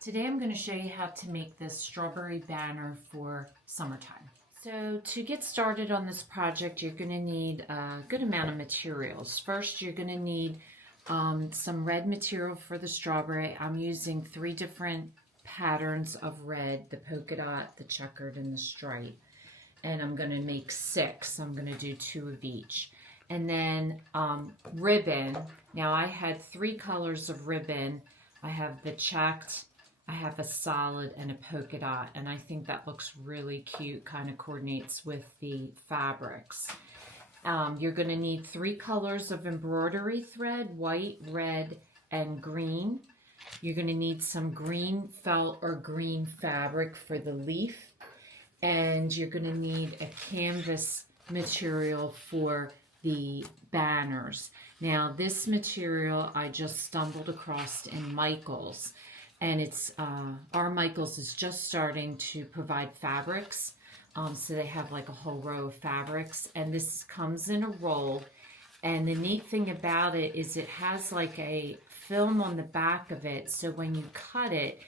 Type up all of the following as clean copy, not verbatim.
Today I'm going to show you how to make this strawberry banner for summertime. So to get started on this project, you're going to need a good amount of materials. First, you're going to need some red material for the strawberry. I'm using 3 different patterns of red, the polka dot, the checkered, and the stripe. And I'm going to make 6. I'm going to do 2 of each. And then ribbon. Now I had 3 colors of ribbon. I have the checked, I have a solid, and a polka dot, and I think that looks really cute, kind of coordinates with the fabrics. You're going to need 3 colors of embroidery thread, white, red, and green. You're going to need some green felt or green fabric for the leaf, and you're going to need a canvas material for the banners. Now this material I just stumbled across in Michael's, and it's our Michael's is just starting to provide fabrics, so they have like a whole row of fabrics, and this comes in a roll. And the neat thing about it is it has like a film on the back of it, so when you cut it,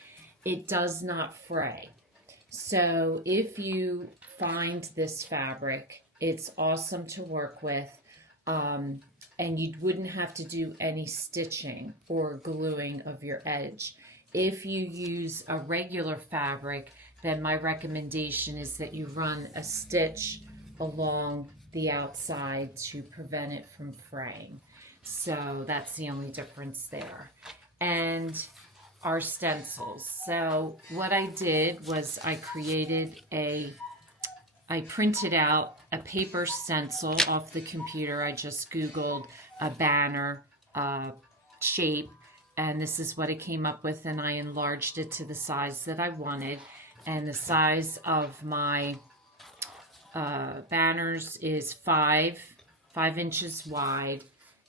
it does not fray. So if you find this fabric, it's awesome to work with, and you wouldn't have to do any stitching or gluing of your edge. If you use a regular fabric, then my recommendation is that you run a stitch along the outside to prevent it from fraying. So that's the only difference there. And our stencils. So what I did was I printed out a paper stencil off the computer. I just Googled a banner shape, and this is what it came up with, and I enlarged it to the size that I wanted. And the size of my banners is 5 inches wide,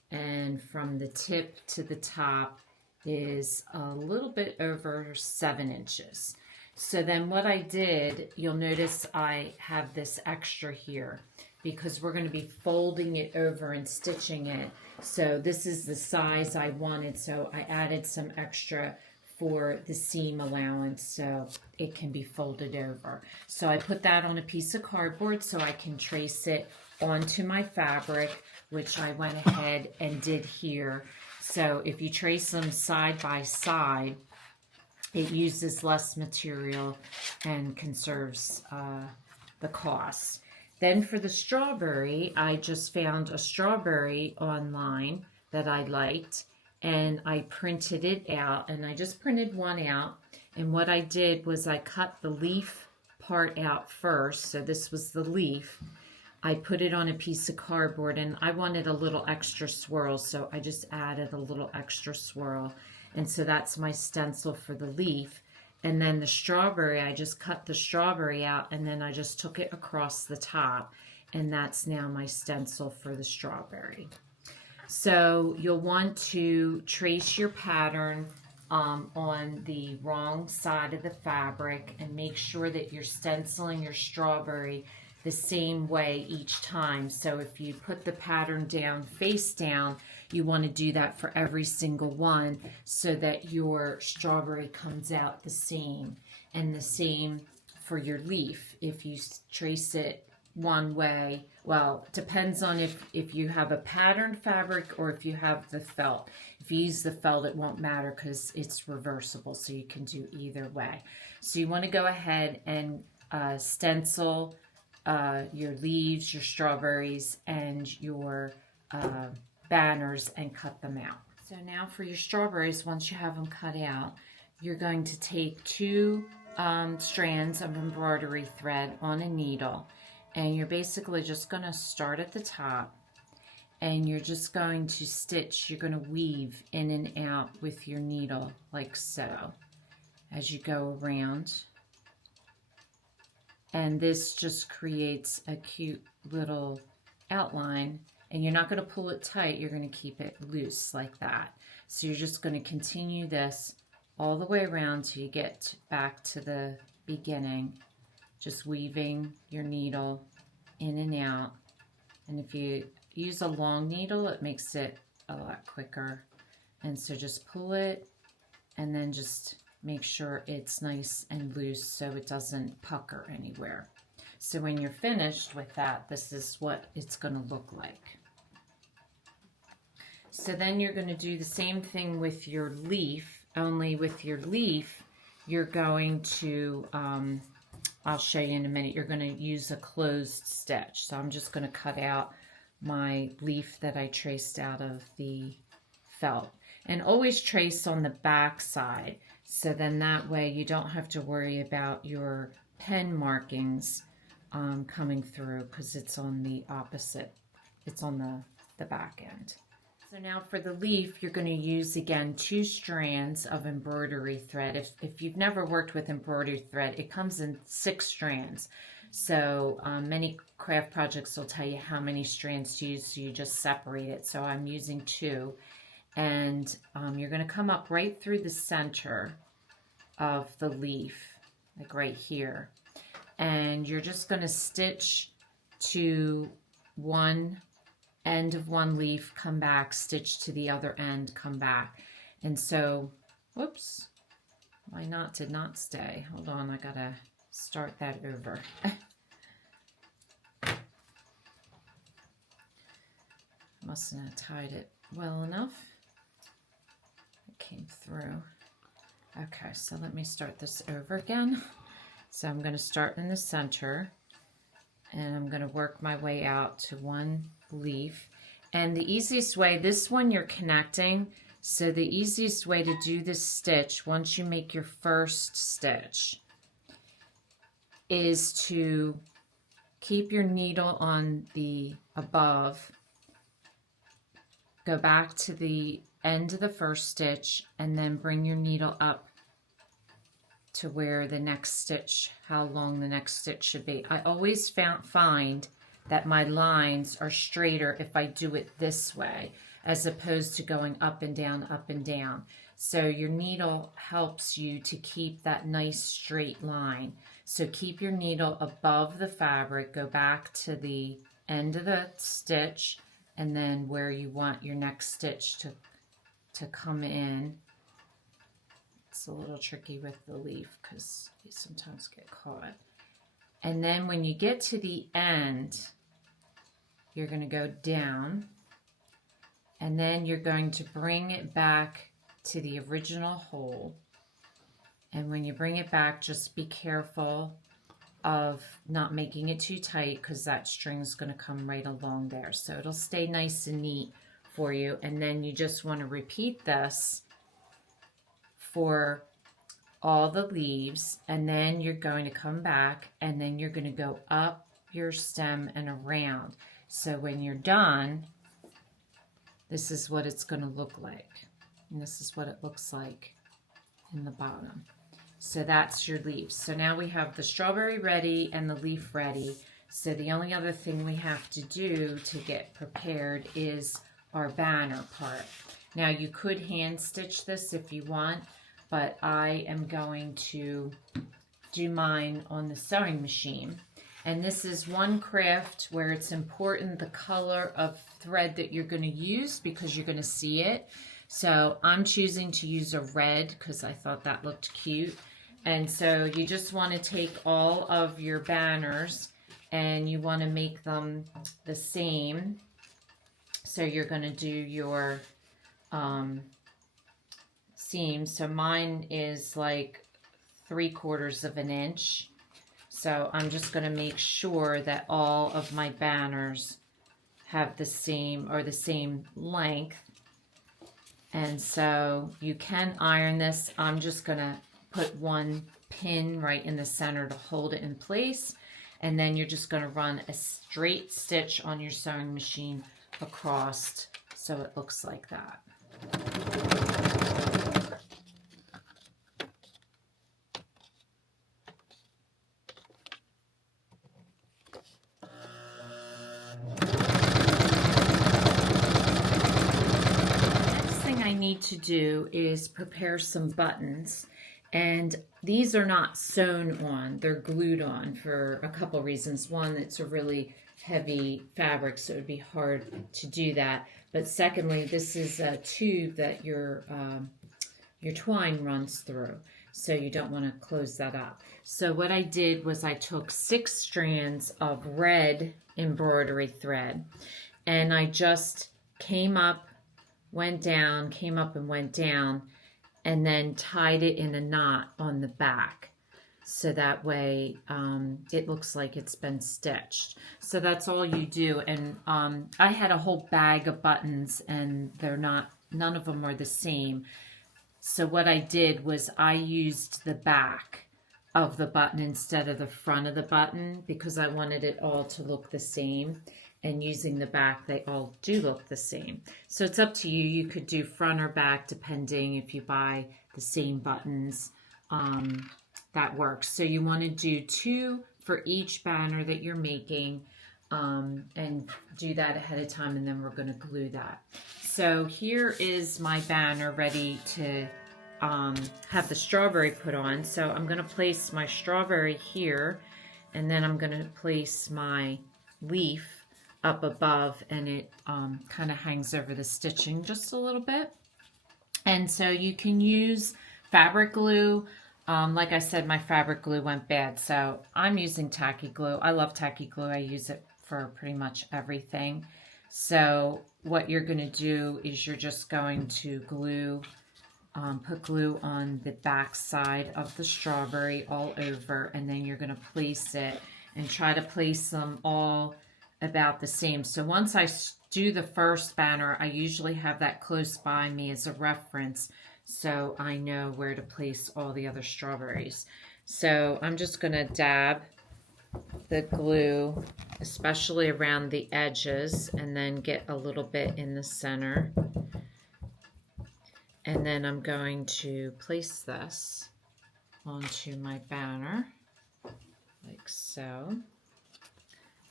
and from the tip to the top is a little bit over 7 inches. So then what I did, you'll notice I have this extra here because we're going to be folding it over and stitching it. So this is the size I wanted, so I added some extra for the seam allowance so it can be folded over. So I put that on a piece of cardboard so I can trace it onto my fabric, which I went ahead and did here. So if you trace them side by side, it uses less material and conserves the cost. Then for the strawberry, I just found a strawberry online that I liked, and I printed it out, and I just printed one out. And what I did was I cut the leaf part out first. So this was the leaf. I put it on a piece of cardboard, and I wanted a little extra swirl, so I just added a little extra swirl. And so that's my stencil for the leaf. And then the strawberry, I just cut the strawberry out, and then I just took it across the top, and that's now my stencil for the strawberry. So you'll want to trace your pattern on the wrong side of the fabric, and make sure that you're stenciling your strawberry the same way each time. So if you put the pattern down face down, you want to do that for every single one so that your strawberry comes out the same. And the same for your leaf. If you trace it one way, well, it depends on if you have a patterned fabric or if you have the felt. If you use the felt, it won't matter because it's reversible, so you can do either way. So you want to go ahead and stencil your leaves, your strawberries, and your banners, and cut them out. So now for your strawberries, once you have them cut out, you're going to take 2 strands of embroidery thread on a needle, and you're basically just going to start at the top, and you're just going to stitch, you're going to weave in and out with your needle like so as you go around. And this just creates a cute little outline, and you're not going to pull it tight, you're going to keep it loose like that. So you're just going to continue this all the way around till you get back to the beginning, just weaving your needle in and out. And if you use a long needle, it makes it a lot quicker. And so just pull it and then just make sure it's nice and loose so it doesn't pucker anywhere. So when you're finished with that, this is what it's going to look like. So then you're going to do the same thing with your leaf, only with your leaf, you're going to, I'll show you in a minute, you're going to use a closed stitch. So I'm just going to cut out my leaf that I traced out of the felt. And always trace on the back side, so then that way you don't have to worry about your pen markings coming through, because it's on the opposite, it's on the back end. So now for the leaf, you're going to use again 2 strands of embroidery thread. If you've never worked with embroidery thread, it comes in 6 strands. So many craft projects will tell you how many strands to use, so you just separate it. So I'm using 2. And you're going to come up right through the center of the leaf, like right here. And you're just going to stitch to one end of one leaf, come back, stitch to the other end, come back. And so, whoops, my knot did not stay. Hold on, I got to start that over. Mustn't have tied it well enough. Came through. Okay, so let me start this over again. So I'm going to start in the center, and I'm going to work my way out to one leaf. And the easiest way, this one you're connecting, so the easiest way to do this stitch once you make your first stitch is to keep your needle on the above, go back to the end of the first stitch, and then bring your needle up to where the next stitch, how long the next stitch should be. I always find that my lines are straighter if I do it this way, as opposed to going up and down, up and down. So your needle helps you to keep that nice straight line. So keep your needle above the fabric, go back to the end of the stitch, and then where you want your next stitch to come in. It's a little tricky with the leaf because you sometimes get caught. And then when you get to the end, you're going to go down, and then you're going to bring it back to the original hole. And when you bring it back, just be careful of not making it too tight, because that string is going to come right along there. So it'll stay nice and neat for you. And then you just want to repeat this for all the leaves, and then you're going to come back, and then you're going to go up your stem and around. So when you're done, this is what it's going to look like, and this is what it looks like in the bottom. So that's your leaves. So now we have the strawberry ready and the leaf ready. So the only other thing we have to do to get prepared is our banner part. Now you could hand stitch this if you want, but I am going to do mine on the sewing machine. And this is one craft where it's important the color of thread that you're going to use, because you're going to see it. So I'm choosing to use a red because I thought that looked cute. And so you just want to take all of your banners and you want to make them the same. So you're going to do your seams. So mine is like 3/4 of an inch. So I'm just going to make sure that all of my banners have the same length. And so you can iron this. I'm just going to put one pin right in the center to hold it in place. And then you're just going to run a straight stitch on your sewing machine across so it looks like that. Need to do is prepare some buttons, and these are not sewn on, they're glued on for a couple reasons. One, it's a really heavy fabric, so it would be hard to do that, but secondly, this is a tube that your twine runs through. So you don't want to close that up. So what I did was I took 6 strands of red embroidery thread, and I just came up, went down, came up and went down, and then tied it in a knot on the back. So that way it looks like it's been stitched. So that's all you do. And I had a whole bag of buttons, and none of them are the same. So what I did was I used the back of the button instead of the front of the button, because I wanted it all to look the same. And using the back, they all do look the same. So it's up to you. You could do front or back depending if you buy the same buttons. That works. So you want to do 2 for each banner that you're making, and do that ahead of time, and then we're going to glue that. So here is my banner ready to have the strawberry put on. So I'm going to place my strawberry here, and then I'm going to place my leaf up above, and it kind of hangs over the stitching just a little bit. And so you can use fabric glue. Like I said, my fabric glue went bad, so I'm using tacky glue. I love tacky glue. I use it for pretty much everything. So what you're going to do is you're just going to glue, put glue on the back side of the strawberry all over, and then you're going to place it and try to place them all about the same. So once I do the first banner, I usually have that close by me as a reference, so I know where to place all the other strawberries. So I'm just going to dab the glue, especially around the edges, and then get a little bit in the center. And then I'm going to place this onto my banner, like so,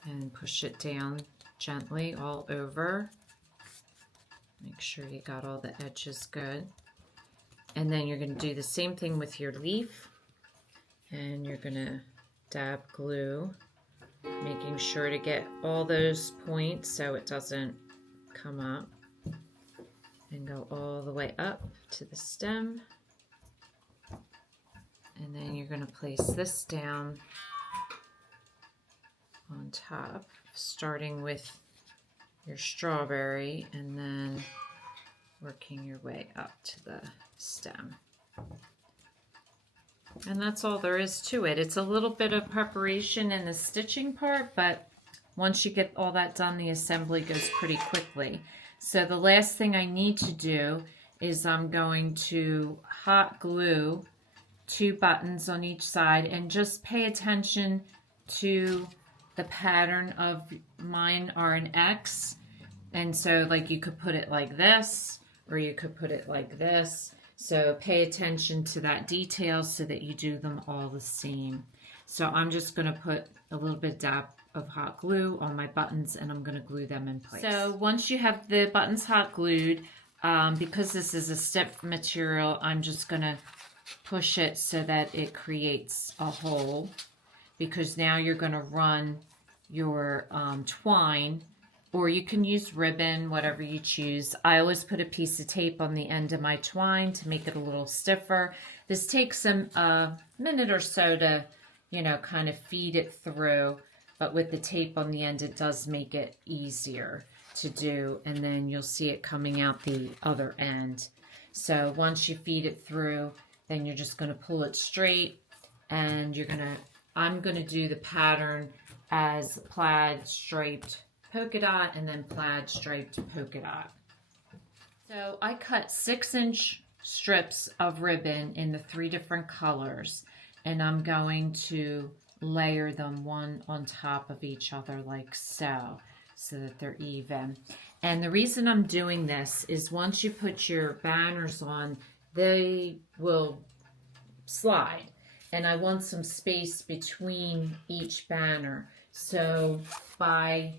and push it down gently all over. Make sure you got all the edges good. And then you're going to do the same thing with your leaf, and you're going to dab glue, making sure to get all those points so it doesn't come up, and go all the way up to the stem. And then you're going to place this down on top, starting with your strawberry and then working your way up to the stem. And that's all there is to it. It's a little bit of preparation in the stitching part, but once you get all that done, the assembly goes pretty quickly. So the last thing I need to do is I'm going to hot glue 2 buttons on each side, and just pay attention to the pattern of mine are an X. And so like you could put it like this, or you could put it like this. So pay attention to that detail so that you do them all the same. So I'm just going to put a little bit dab of hot glue on my buttons, and I'm going to glue them in place. So once you have the buttons hot glued, because this is a stiff material, I'm just going to push it so that it creates a hole, because now you're going to run your twine, or you can use ribbon, whatever you choose. I always put a piece of tape on the end of my twine to make it a little stiffer. This takes a minute or so to, you know, kind of feed it through, but with the tape on the end, it does make it easier to do, and then you'll see it coming out the other end. So once you feed it through, then you're just going to pull it straight, and I'm going to do the pattern as plaid striped polka dot and then plaid striped polka dot. So I cut 6-inch strips of ribbon in the 3 different colors, and I'm going to layer them one on top of each other like so that they're even. And the reason I'm doing this is once you put your banners on, they will slide, and I want some space between each banner. So by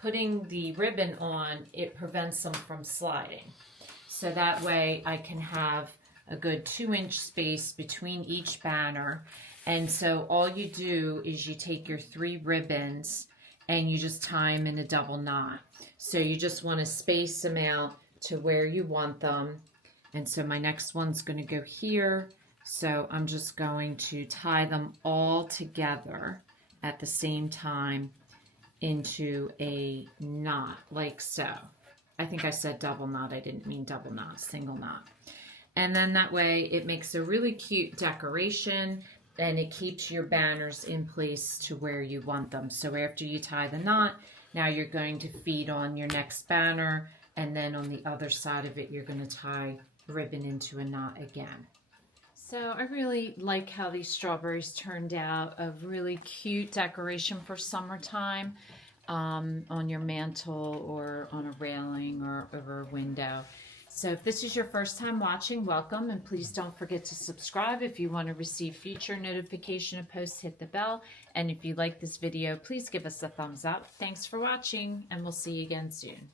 putting the ribbon on, it prevents them from sliding. So that way I can have a good 2-inch space between each banner. And so all you do is you take your 3 ribbons and you just tie them in a double knot. So you just want to space them out to where you want them. And so my next one's going to go here. So I'm just going to tie them all together at the same time into a knot, like so. I think I said double knot. I didn't mean double knot, single knot. And then that way it makes a really cute decoration, and it keeps your banners in place to where you want them. So after you tie the knot, now you're going to feed on your next banner, and then on the other side of it, you're going to tie ribbon into a knot again. So I really like how these strawberries turned out. A really cute decoration for summertime on your mantle or on a railing or over a window. So if this is your first time watching, welcome, and please don't forget to subscribe. If you want to receive future notification of posts, hit the bell. And if you like this video, please give us a thumbs up. Thanks for watching, and we'll see you again soon.